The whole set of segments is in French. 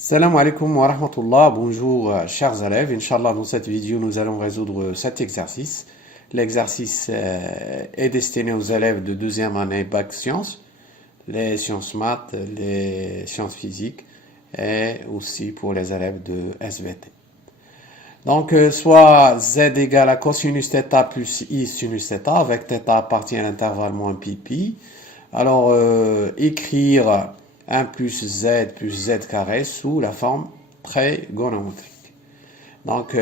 Salam alaikum wa rahmatullah, bonjour chers élèves. Inch'Allah, dans cette vidéo, nous allons résoudre cet exercice. L'exercice est destiné aux élèves de deuxième année bac sciences, les sciences maths, les sciences physiques et aussi pour les élèves de SVT. Donc, soit z égale à cosinus θ plus i sinus θ, avec θ appartient à l'intervalle moins pi pi. Alors, écrire 1 plus z carré sous la forme trigonométrique. Donc,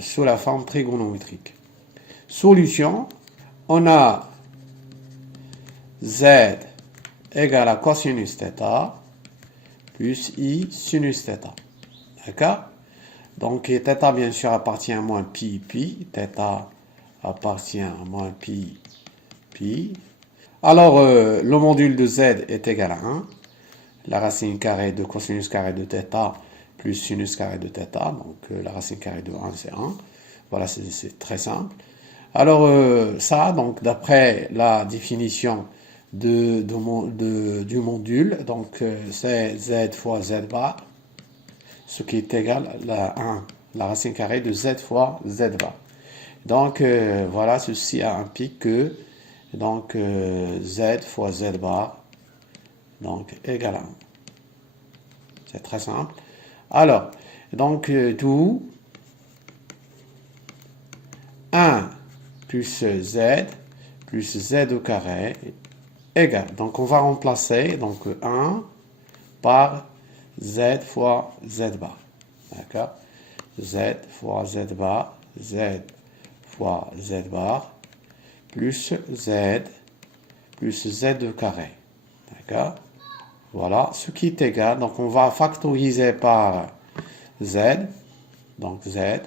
sous la forme trigonométrique. Solution, on a z égale à cosinus θ plus i sinus θ. D'accord? Donc, θ, bien sûr, appartient à moins pi pi. θ appartient à moins pi pi. Alors, le module de z est égal à 1. La racine carrée de cosinus carré de θ plus sinus carré de θ. Donc, la racine carrée de 1, c'est 1. Voilà, c'est très simple. Alors, ça, donc, d'après la définition du module, donc, c'est z fois z bar, ce qui est égal à 1, la racine carrée de z fois z bar. Donc, voilà, ceci implique que, donc, z fois z bar, donc, égale à 1. C'est très simple. Alors, donc, d'où 1 plus z au carré égale. Donc, on va remplacer donc 1 par z fois z bar. D'accord? Z fois z bar, z fois z bar, plus z au carré. D'accord? Voilà, ce qui est égal. Donc, on va factoriser par z. Donc, z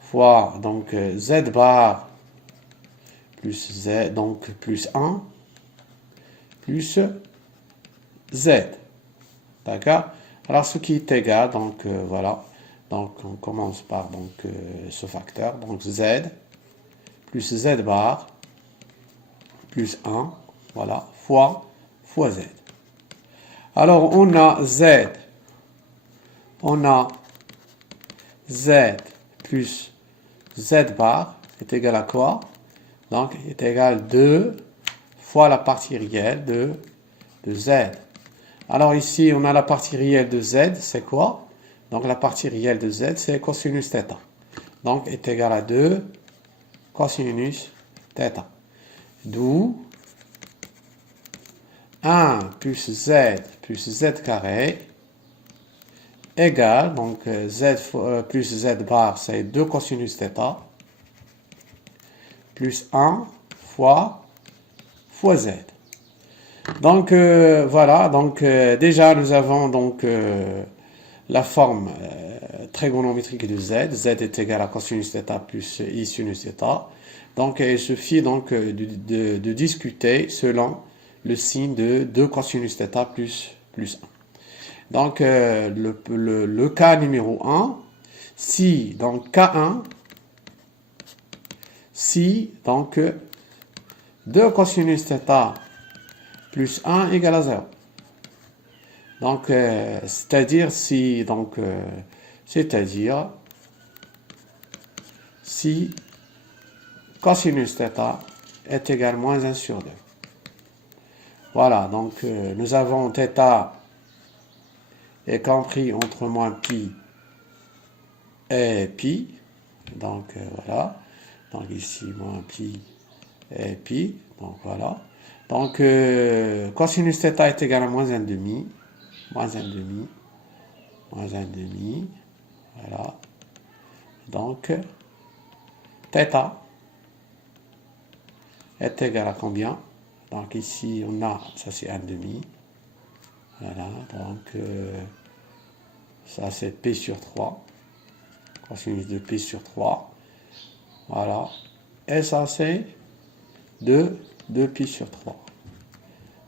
fois donc z bar plus z, donc plus 1 plus z. D'accord? Alors, ce qui est égal, donc voilà. Donc, on commence par donc, ce facteur. Donc, z plus z bar plus 1, voilà, fois z. Alors, on a z plus z bar est égal à quoi? Donc, est égal à 2 fois la partie réelle de z. Alors, ici, on a la partie réelle de z, c'est quoi? Donc, la partie réelle de z, c'est cosinus θ. Donc, est égal à 2 cosinus θ. D'où 1 plus z carré égale, donc z plus z bar, c'est 2 cosinus θ, plus 1 fois z. Donc, voilà, donc déjà, nous avons donc la forme trigonométrique de z. Z est égal à cosinus θ plus i sinus θ. Donc, il suffit donc de discuter selon le signe de 2 cosinus θ plus 1. Donc, le cas numéro 1, si, donc K1, si, donc 2 cosinus θ plus 1 égale à 0. Donc, c'est-à-dire si, donc, c'est-à-dire si cosinus θ est égal à moins 1 sur 2. Voilà, donc nous avons θ est compris entre moins pi et pi. Donc, voilà. Donc, ici, moins pi et pi. Donc, voilà. Donc, cosinus θ est égal à moins 1 demi. Moins 1 demi. Moins 1 demi. Voilà. Donc, θ est égal à combien? Donc, ici, on a, ça c'est 1 demi. Voilà, donc ça c'est P sur 3, cosinus de P sur 3, voilà, et ça c'est 2 pi sur 3.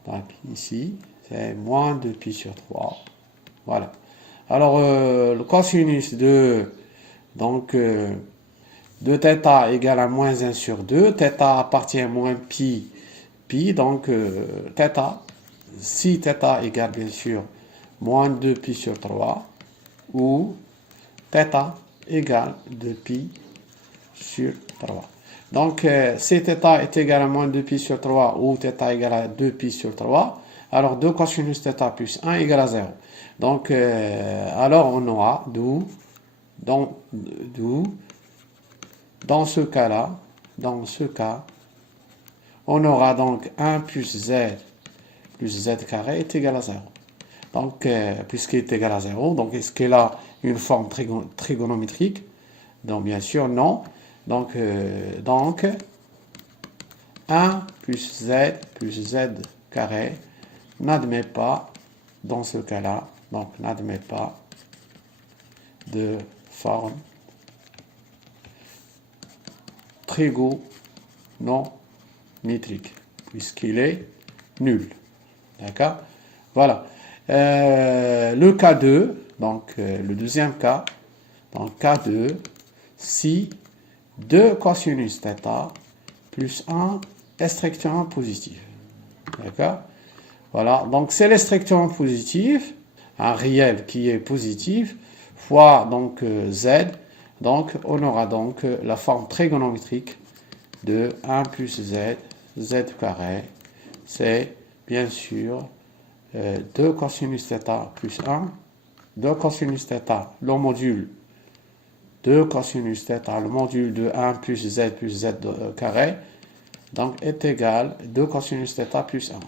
Donc ici, c'est moins 2 pi sur 3, voilà. Alors, le cosinus de, donc, de θ égale à moins 1 sur 2, θ appartient à moins pi, donc θ, si θ égale bien sûr moins 2 pi sur 3 ou θ égale 2 pi sur 3. Donc, si θ est égal à moins 2 pi sur 3 ou θ égale à 2 pi sur 3, alors 2 cosinus θ plus 1 égale à 0. Donc, alors on aura dans ce cas-là, on aura donc 1 plus z carré est égal à 0. Donc, puisqu'il est égal à 0, donc est-ce qu'il a une forme trigonométrique? Donc, bien sûr, non. Donc 1 plus z carré n'admet pas, dans ce cas-là, donc n'admet pas de forme trigonométrique, puisqu'il est nul. D'accord? Voilà. Le cas 2, donc le deuxième cas, donc cas 2, si 2 cosinus θ plus 1 est strictement positif. D'accord? Voilà, donc c'est le strictement positif, un réel qui est positif, fois donc z, donc on aura donc la forme trigonométrique de 1 plus z carré, c'est bien sûr 2 cosinus θ plus 1, 2 cosinus θ, le module 2 cosinus θ, le module de 1 plus z carré, donc est égal à 2 cosinus θ plus 1.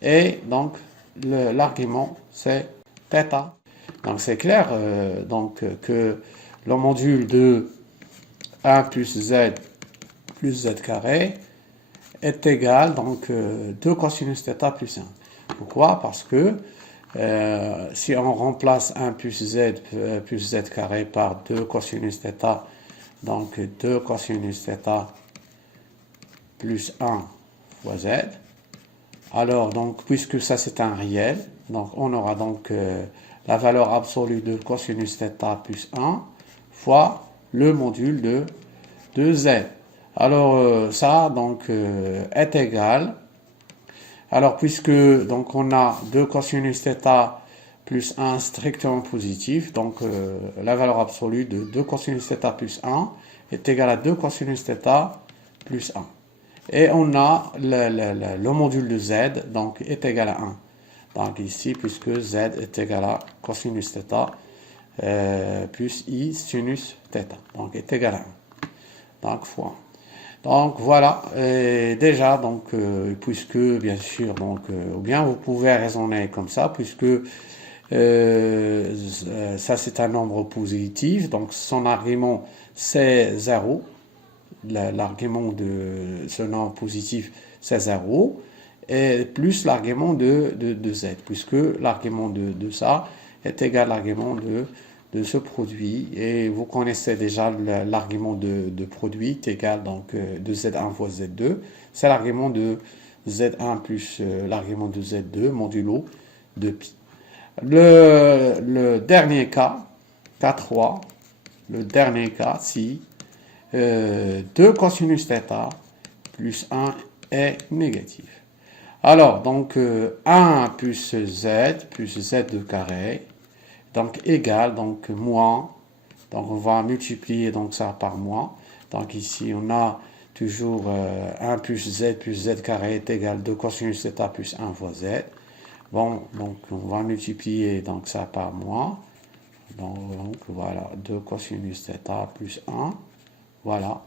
Et donc, l'argument, c'est θ. Donc, c'est clair donc, que le module de 1 plus z carré est égal donc 2 cosinus θ plus 1. Pourquoi? Parce que si on remplace 1 plus z carré par 2 cosinus θ, donc 2 cosinus θ plus 1 fois z, alors donc puisque ça c'est un réel, donc on aura donc la valeur absolue de cosinus θ plus 1 fois le module de z. Alors ça donc est égal. Alors, puisque donc on a 2 cosinus θ plus 1 strictement positif, donc la valeur absolue de 2 cosinus θ plus 1 est égale à 2 cosinus θ plus 1. Et on a le module de z, donc est égal à 1. Donc ici, puisque z est égal à cosinus θ plus i sinus θ, donc est égal à 1. Donc fois. Donc voilà, déjà, donc, puisque bien sûr, donc, ou bien vous pouvez raisonner comme ça, puisque ça c'est un nombre positif, donc son argument c'est 0, l'argument de ce nombre positif c'est 0, et plus l'argument de z, puisque l'argument de ça est égal à l'argument de ce produit, et vous connaissez déjà l'argument de produit est égal donc de z1 fois z2, c'est l'argument de z1 plus l'argument de z2 modulo de pi. Le dernier cas, cas 3, le dernier cas, si 2 cosinus θ plus 1 est négatif. Alors, donc 1 plus z de carré, donc égal, donc moins, donc on va multiplier donc ça par moins. Donc ici on a toujours 1 plus z carré est égal à 2 cosinus θ plus 1 fois z. Bon, donc on va multiplier donc ça par moins. Donc voilà, 2 cosinus θ plus 1. Voilà.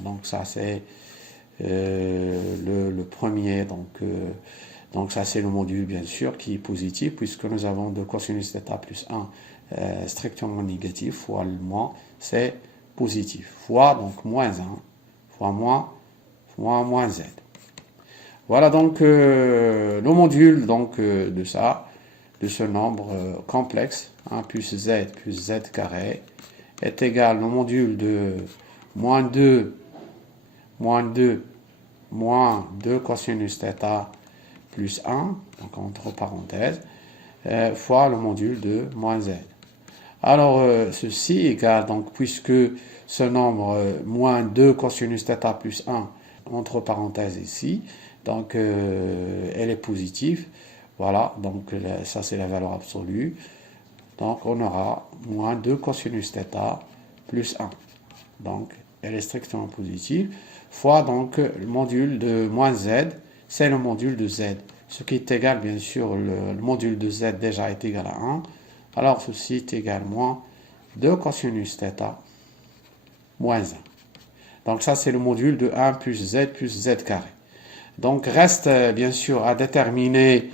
Donc ça c'est le premier, donc ça c'est le module bien sûr qui est positif puisque nous avons 2 cosinus θ plus 1 strictement négatif fois le moins c'est positif fois donc moins 1 fois moins z. Voilà donc le module donc de ce nombre complexe 1 plus z carré est égal au module de moins 2 cosinus θ plus 1, donc entre parenthèses, fois le module de moins z. Alors, ceci égale, donc, puisque ce nombre, moins 2 cosinus θ plus 1, entre parenthèses ici, donc, elle est positive, Voilà, donc ça c'est la valeur absolue. Donc on aura moins 2 cosinus θ plus 1. Donc elle est strictement positive. Fois donc le module de moins z, c'est le module de z. Ce qui est égal, bien sûr, le module de z déjà est égal à 1. Alors ceci est égal moins 2 cosinus θ moins 1. Donc ça c'est le module de 1 plus z carré. Donc reste bien sûr à déterminer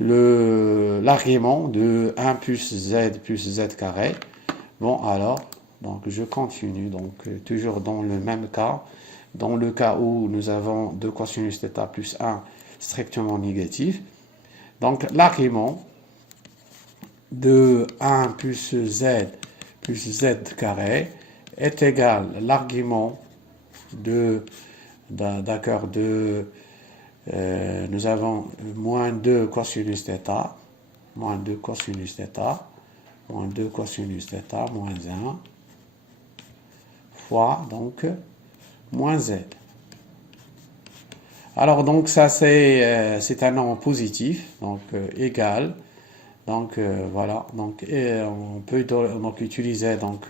l'argument de 1 plus z carré. Bon alors, donc je continue, donc toujours dans le même cas, dans le cas où nous avons 2 cosinus θ plus 1 strictement négatif. Donc l'argument de 1 plus z carré est égal à l'argument d'accord, nous avons moins 2 cosinus θ, moins 2 cosinus θ, moins 2 cosinus θ, moins 1, fois, donc, moins z. Alors, donc, ça, c'est un nombre positif, donc, égal. Donc, voilà. Donc, on peut donc utiliser, donc,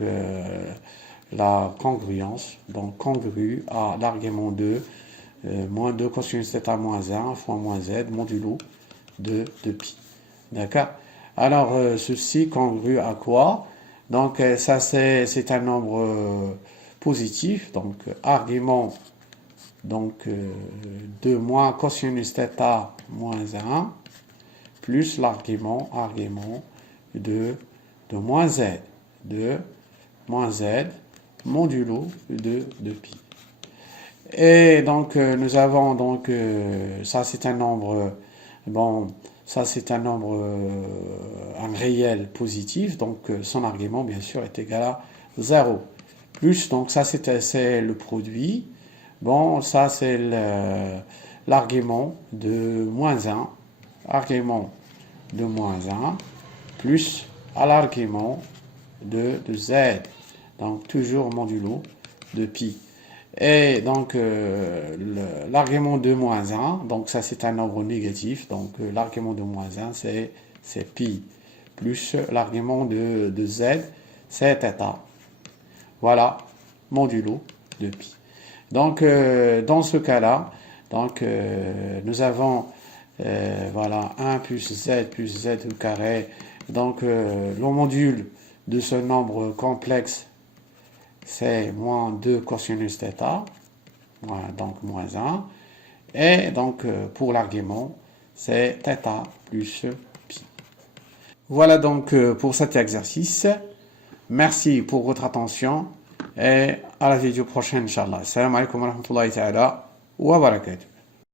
la congruence, donc congrue à l'argument 2, moins 2 cosinus θ moins 1 fois moins z modulo de pi. D'accord? Alors, ceci congrue à quoi? Donc, ça c'est un nombre positif, donc argument donc, de moins cosinus θ moins 1 plus l'argument de moins z, de moins z modulo de pi. Et donc, nous avons donc, ça c'est un nombre, bon, ça c'est un nombre, un réel positif, donc son argument bien sûr est égal à 0. Plus, donc ça c'est le produit, bon, ça c'est l'argument de moins 1, argument de moins 1, plus à l'argument de z, donc toujours modulo de pi. Et donc, l'argument de moins 1, donc ça c'est un nombre négatif, donc l'argument de moins 1 c'est pi, plus l'argument de z, c'est θ. Voilà, modulo de pi. Donc, dans ce cas-là, donc, nous avons, voilà, 1 plus z au carré. Donc, le module de ce nombre complexe, c'est moins 2 cosinus θ, donc moins 1. Et donc, pour l'argument, c'est θ plus pi. Voilà donc pour cet exercice. Merci pour votre attention et à la vidéo prochaine, Inch'Allah. Assalamu alaikum wa rahmatullahi ta'ala wa barakatuh.